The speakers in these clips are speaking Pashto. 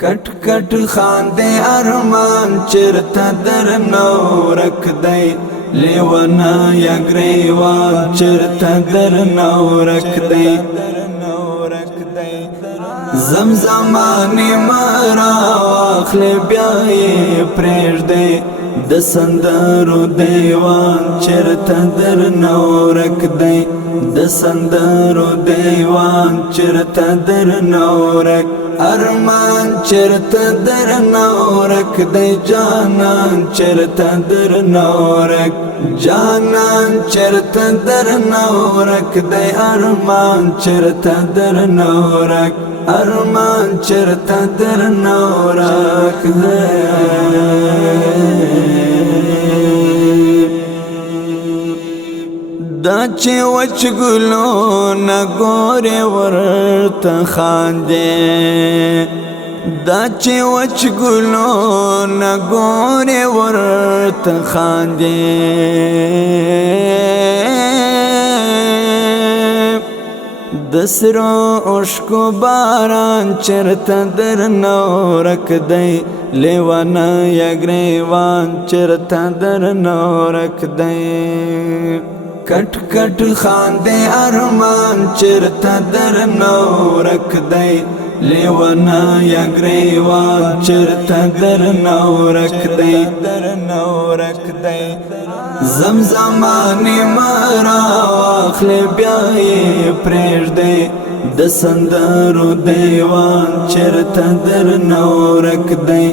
کټ کټ خاندې ارمان چرته در نورک دی لیوانا یا گریوان چرته در نورک دی زمزمانی مرا واخلی بیایی پریش دی د سندرو دیوان چرته در نورک دی د سندرو دیوان چرته در نورک ارمان چرته در نورک دی جانان چرته در نورک جانان چرته در نورک دی ارمان چرته در نورک ارمان چرته در نورک دا چې وچ ګلو نګورې ورته خاندې دا چې وچ ګلو نګورې ورته خاندې د سرو اوښکو باران چرته در نورک دی لیوانا یا ګریوان چرته در نورک دی کټ کټ خاندې ارمان چرته در نورک دی لیوانا یا گریوان چرته در نورک دی زمزمانی مرا واخلی بیایی پریش دی د سندرو دیوان چرته در نورک دی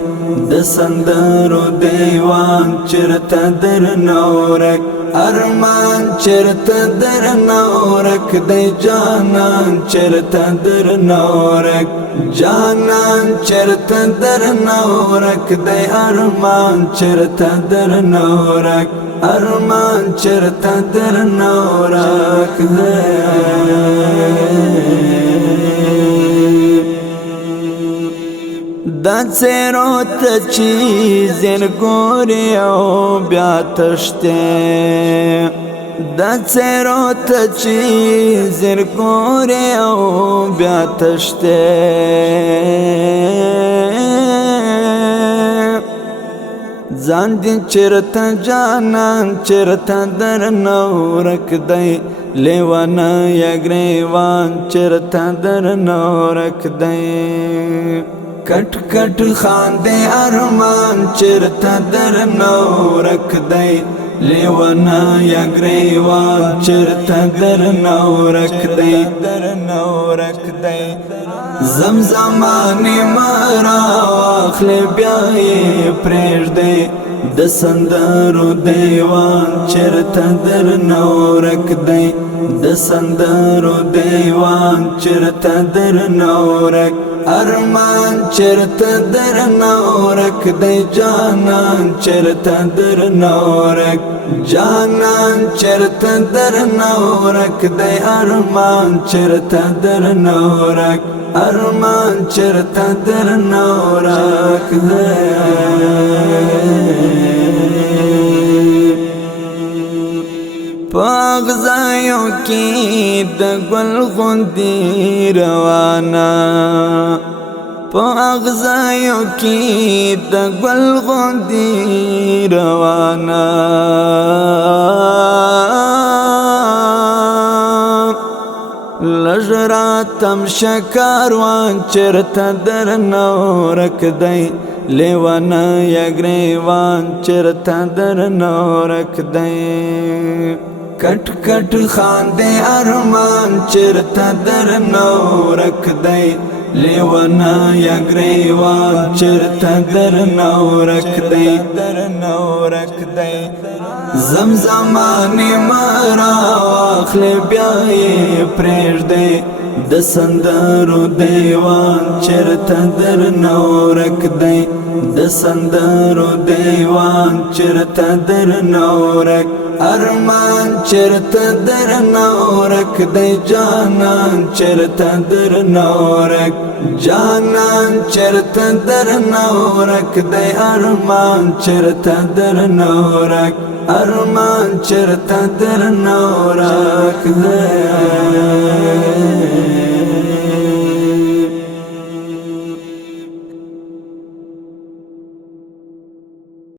د سندرو دیوان چرته در نورک ارمان چرته در نورک دی جانان چرته در نورک جانان چرته در نورک دی ارمان چرته در نورک ارمان چرته در نورک دا څیرو ته چې زرګورې او بیا تښتې دا څیرو ته چې زرګورې او بیا تښتې ځان دې چرته جانان چرته در نورک دی لیوانا یا گریوان چرته در نورک دی کټ کټ خاندې ارمان چرته در نورک دی لیوانا یا گریوان چرته در نورک دی زمزمانی مرا واخلی بیایی پریش دی د سندرو دیوان چرته در نورک دی د سندرو دیوان چرته در نورک ارمان چرته در نورک دی جانان چرته در نورک جانان چرته در نورک دی ارمان چرته در نورک ارمان چرته در نورک پاغزایو کی د گل غوندی روانا پاغزایو کی د گل غوندی روانا لجراتم شکاروان چرته در نورک دی لیوانا یا گریوان چرته در نورک دی کټ کټ خاندې ارمان چرته در نورک دی لیوانا یا گریوان چرته در نورک دی زمزمانی مرا واخلی بیایی پریش دی د سندرو دیوان چرته در نورک دی د سندرو دیوان چرته در نورک ارمان چرته در نورک دی جانان چرته در نورک جانان چرته در نورک دی ارمان چرته در نورک ارمان چرته در نورک